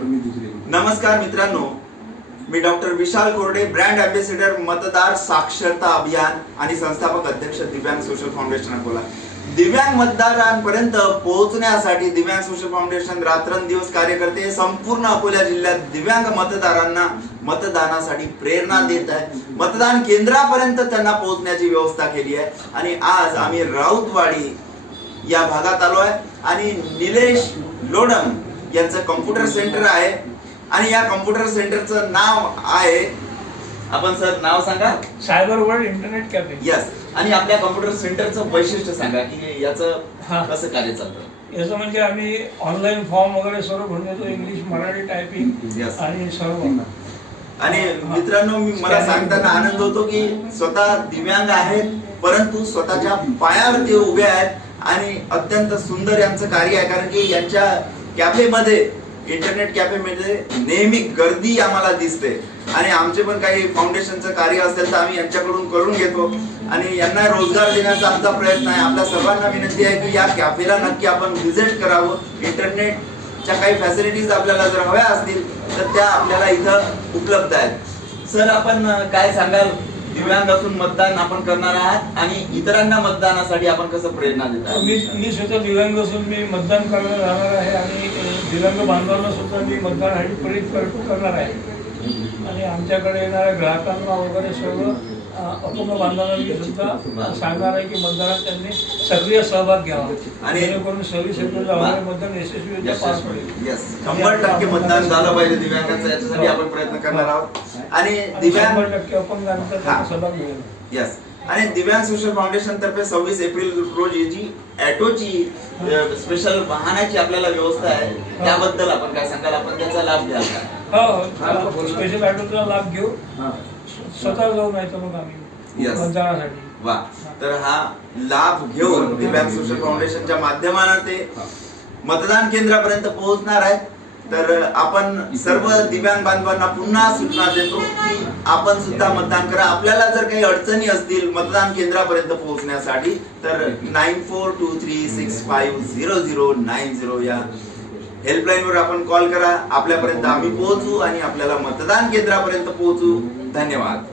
नमस्कार मित्रांनो. मी डॉक्टर विशाल कोरडे ब्रँड अँबेसिडर मतदार साक्षरता अभियान आणि संस्थापक अध्यक्ष दिव्यांग सोशल फाउंडेशन अकोला दिव्यांग मतदारांपर्यंत पोहोचण्यासाठी दिव्यांग सोशल फाउंडेशन रात्रंदिवस कार्य करते. संपूर्ण अकोला जिल्ह्यात दिव्यांग मतदारांना मतदानासाठी प्रेरणा देत आहे. मतदान केंद्रापर्यंत त्यांना पोहोचण्याची व्यवस्था केली आहे. आणि आज आम्ही राऊतवाडी या भागात आलो आहे. आणि निलेश लोडम यांचं कम्प्युटर सेंटर आहे. आणि या कम्प्युटर सेंटरचं नाव आहे आपण सर नाव सांगा? Cyber world internet cafe yes आणि आपल्या कम्प्युटर सेंटरचं वैशिष्ट्य सांगा की याचं हा. कसं कार्य चालतं? याचं म्हणजे आम्ही ऑनलाईन फॉर्म वगैरे सर्व भरून देतो इंग्लिश मराठी टायपिंग Yes. आणि सर्व. आणि मित्रांनो मी मला सांगताना आनंद होतो की स्वतः दिव्यांग आहेत परंतु स्वतःच्या पायावर ते उभे आहेत आणि अत्यंत सुंदर यांचं कार्य आहे कारण की यांच्या कॅफेमध्ये इंटरनेट कॅफेमध्ये नेहमी गर्दी आम्हाला दिसते. आणि आमचे पण काही फाउंडेशनचं कार्य असेल तर आम्ही यांच्याकडून करून घेतो. आणि यांना रोजगार देण्याचा आमचा प्रयत्न आहे. आपल्या सर्वांना विनंती आहे की या कॅफेला नक्की आपण व्हिजिट करावं. इंटरनेटच्या काही फॅसिलिटीज आपल्याला जर हव्या असतील तर त्या आपल्याला इथं उपलब्ध आहेत. सर आपण काय सांगाल? दिव्यांग असून मतदान आपण करणार आहात आणि इतरांना मतदानासाठी आपण कसं प्रेरणा देत मी मी स्वतः दिव्यांग असून मी मतदान करायला जाणार आहे आणि दिव्यांग बांधवांना सुद्धा मी मतदानासाठी प्रेरित कर- करणार आहे. आणि आमच्याकडे येणाऱ्या ग्राहकांना वगैरे सर्व अपंग बांधवांना मी सुद्धा सांगणार आहे की मतदानात त्यांनी सक्रिय सहभाग घ्यावा. आणि- जेणेकरून सव्वीस एप्रिलला होणारे मतदान यशस्वीरित्या पार पडेल. शंभर टक्के मतदान झालं पाहिजे दिव्यांगाचं. याच्यासाठी आपण प्रयत्न करणार आहोत. आणि दिव्यांग हा. यस आणि दिव्यांग सोशल फाउंडेशन तर्फे सव्वीस एप्रिल रोजी जी ॲटोची स्पेशल वाहनाची आपल्याला व्यवस्था आहे त्याबद्दल आपण काय सांगाल? आपण त्याचा लाभ घ्याल. हो स्पेशल ऑटोचा लाभ घेऊ. स्वतः जाऊ नाही तर मग आम्ही वा. तर हा लाभ घेऊन दिव्यांग सोशल फाउंडेशनच्या माध्यमानं ते मतदान केंद्रापर्यंत पोहोचणार आहेत. तर आपण सर्व दिव्यांग बांधवांना पुन्हा सूचना देतो. की आपण सुद्धा मतदान करा. आपल्याला जर काही अडचणी असतील मतदान केंद्रापर्यंत पोहोचण्यासाठी तर nine four two three six five zero zero nine zero या हेल्पलाईनवर आपण कॉल करा. आपल्यापर्यंत आम्ही पोहोचू आणि आपल्याला मतदान केंद्रापर्यंत पोहोचू. धन्यवाद.